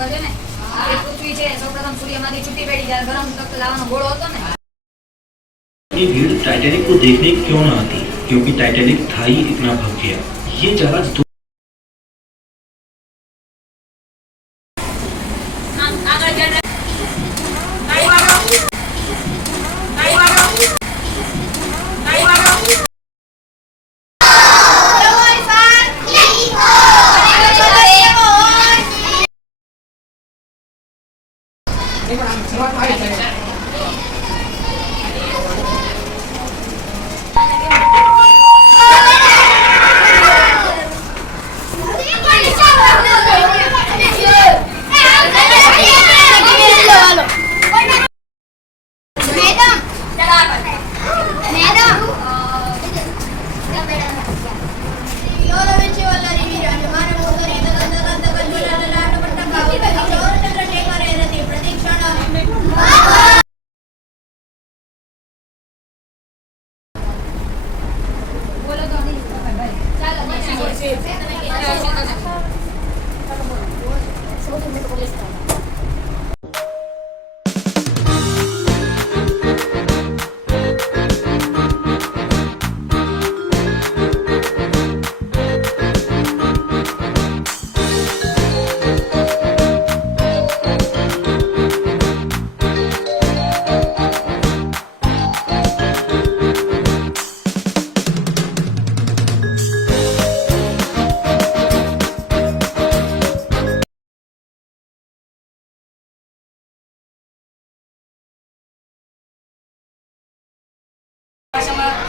ખબર છે ને એ પૃથ્વી છે સૌપ્રથમ સૂર્યમાંથી છૂટી પડી જ્યારે ગરમ તખ્ત લાવવાનો ગોળો હતો ને। ये भीड़ टाइटैनिक को देखने क्यों न आती, क्योंकि टाइटैनिक था ही इतना भव्य। ये जहाज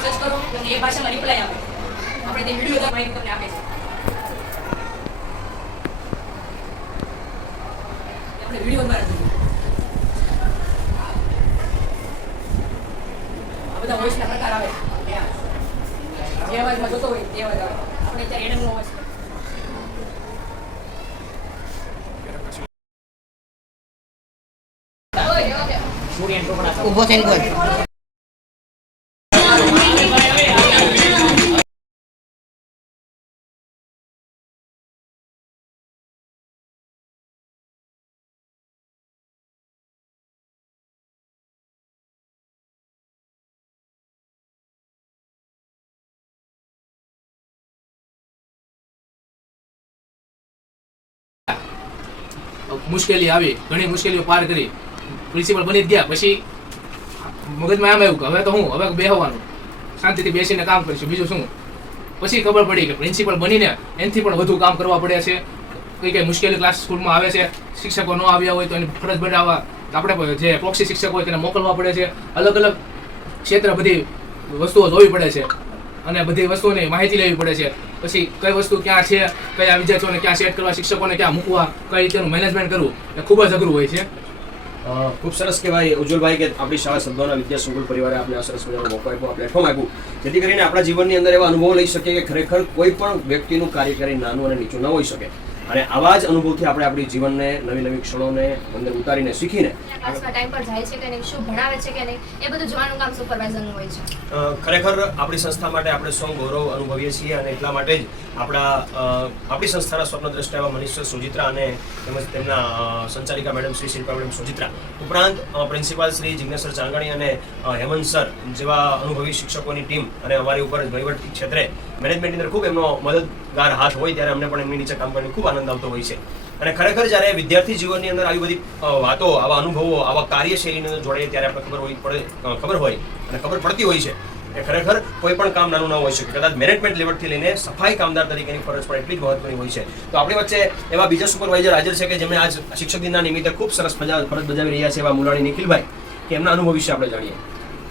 સર્ચ કરો અને એ ભાષામાં રિપ્લાય આપો। આપણે તે વિડિયો દ્વારા માહિતી તમને આપે છે। આપણે વિડિયો દ્વારા જોઈએ આ બધા વોઇસના પ્રકાર આવે જે અવાજમાં જોતો હોય તે અવાજ આવે। આપણે અત્યારે એડમનો અવાજ ઊભો થઈને બોલ। મુશ્કેલી આવી, ઘણી મુશ્કેલીઓ પાર કરી, પ્રિન્સિપલ બની જ ગયા। પછી મગજમાં એમ આવ્યું કે હવે તો હું હવે બેહવાનું, શાંતિથી બેસીને કામ કરીશું, બીજું શું। પછી ખબર પડી કે પ્રિન્સિપલ બનીને એનાથી પણ વધુ કામ કરવા પડે છે। કઈ કઈ મુશ્કેલી ક્લાસ સ્કૂલમાં આવે છે, શિક્ષકો ન આવ્યા હોય તો એની ફરજ બજાવવા આપણે જે પ્રોક્સી શિક્ષક હોય તેને મોકલવા પડે છે। અલગ અલગ ક્ષેત્ર બધી વસ્તુઓ જોવી પડે છે અને બધી વસ્તુઓની માહિતી લેવી પડે છે। પછી કઈ વસ્તુ ક્યાં છે, કયા વિદ્યાર્થીઓને ક્યાં સેટ કરવા, શિક્ષકોને ક્યાં મૂકવા, કઈ રીતેનું મેનેજમેન્ટ કરવું એ ખૂબ જ અઘરું હોય છે। ખૂબ સરસ કહેવાય ઉજ્જવલભાઈ કે આપણી શાળા સદભાવના વિદ્યા સંકુલ પરિવારે આપણે આ સરસ મજાનો મોકો આપ્યો, પ્લેટફોર્મ આપ્યું, જેથી કરીને આપણા જીવનની અંદર એવા અનુભવો લઈ શકીએ કે ખરેખર કોઈ પણ વ્યક્તિનું કાર્ય કરી નાનું અને નીચું ન હોઈ શકે। અને આવા જ અનુભવથી આપણે આપણી જીવનને નવી નવી ક્ષણોને અંદર ઉતારીને શીખીને ક્લાસમાં ટાઈમ પર જાય છે કે નહીં, શું ભણાવે છે કે નહીં, એ બધું જોવાનું કામ સુપરવાઇઝરનું હોય છે। ખરેખર આપણી સંસ્થા માટે આપણે સૌ ગૌરવ અનુભવીએ છીએ અને એટલા માટે જ આપણી સંસ્થાના સ્વપ્નદ્રષ્ટા એવા મનીષ સુજિત્રા અને તેમજ તેમના સંચાલિકા મેડમ શ્રી શિલ્પા મેડમ સુજિત્રા ઉપરાંત પ્રિન્સિપાલ શ્રી જિજ્ઞેશ ચાંગાણી અને હેમંત સર જેવા અનુભવી શિક્ષકોની ટીમ અને અમારી ઉપર વહીવટી ક્ષેત્રે મેનેજમેન્ટની અંદર ખૂબ એમનો મદદગાર હાથ હોય ત્યારે અમને પણ એમની નીચે કામ કરીને ખૂબ આનંદ આવતો હોય છે। અને ખરેખર જ્યારે વિદ્યાર્થી જીવનની અંદર આવી બધી વાતો, આવા અનુભવો, આવા કાર્યશૈલીની અંદર જોડાઈએ ત્યારે આપણે ખબર હોય અને ખબર પડતી હોય છે કે ખરેખર કોઈ પણ કામ નાનું ન હોઈ શકે। કદાચ મેનેજમેન્ટ લેવલથી લઈને સફાઈ કામદાર તરીકેની ફરજ પણ એટલી જ મહત્વની હોય છે। તો આપણી વચ્ચે એવા બીજા સુપરવાઇઝર હાજર છે કે જેમણે આજ શિક્ષક દિનના નિમિત્તે ખૂબ સરસ ફરજ બજાવી રહ્યા છે, એવા મુલાણી નિખિલભાઈ, કે એમના અનુભવ વિશે આપણે જાણીએ।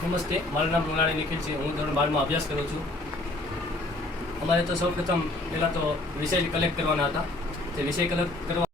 નમસ્તે, મારું નામ મુલાણી નિખિલ છે, હું ધોરણ 12માં અભ્યાસ કરું છું। અમારે તો સૌપ્રથમ પહેલાં તો વિષય કલેક્ટ કરવાના હતા, તે વિષય કલેક્ટ કરવા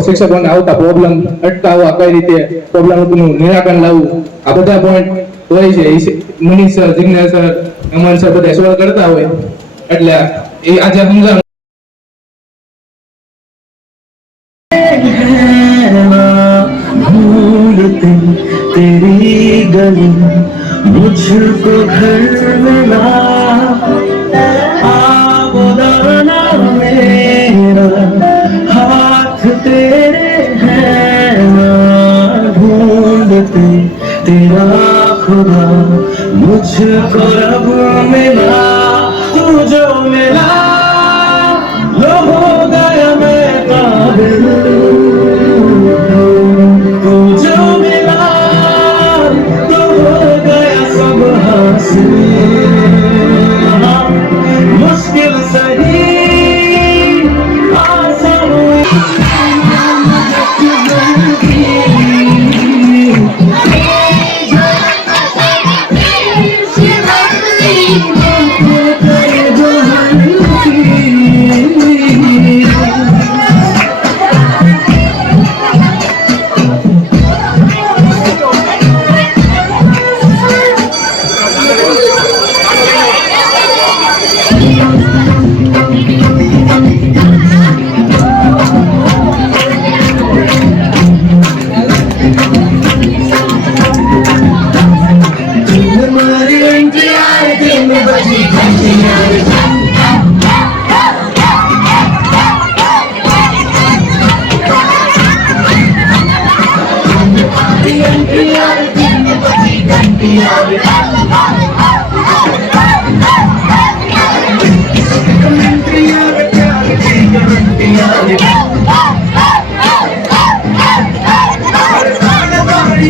શિક્ષકોને આવતા પ્રોબ્લેમ અટકાવવા કઈ રીતે પ્રોબ્લેમનું નિરાકરણ લાવવું આ બધા પોઈન્ટ હોય છે મનીષ સર, જિજ્ઞેશ સર, અમન સર બધા સોલ્વ કરતા હોય એટલે એ આજે સમજાવ भूलते तेरी गली मुझको घर मिला आवाना मेरा हाथ तेरे हैं ना ढूंढते तेरा खुदा मुझको रब मिला तू जो मिला लो हो गया मैं काबिल तू जो मिला तो हो गया सब हासिल मुश्किल सही आसान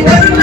Yeah.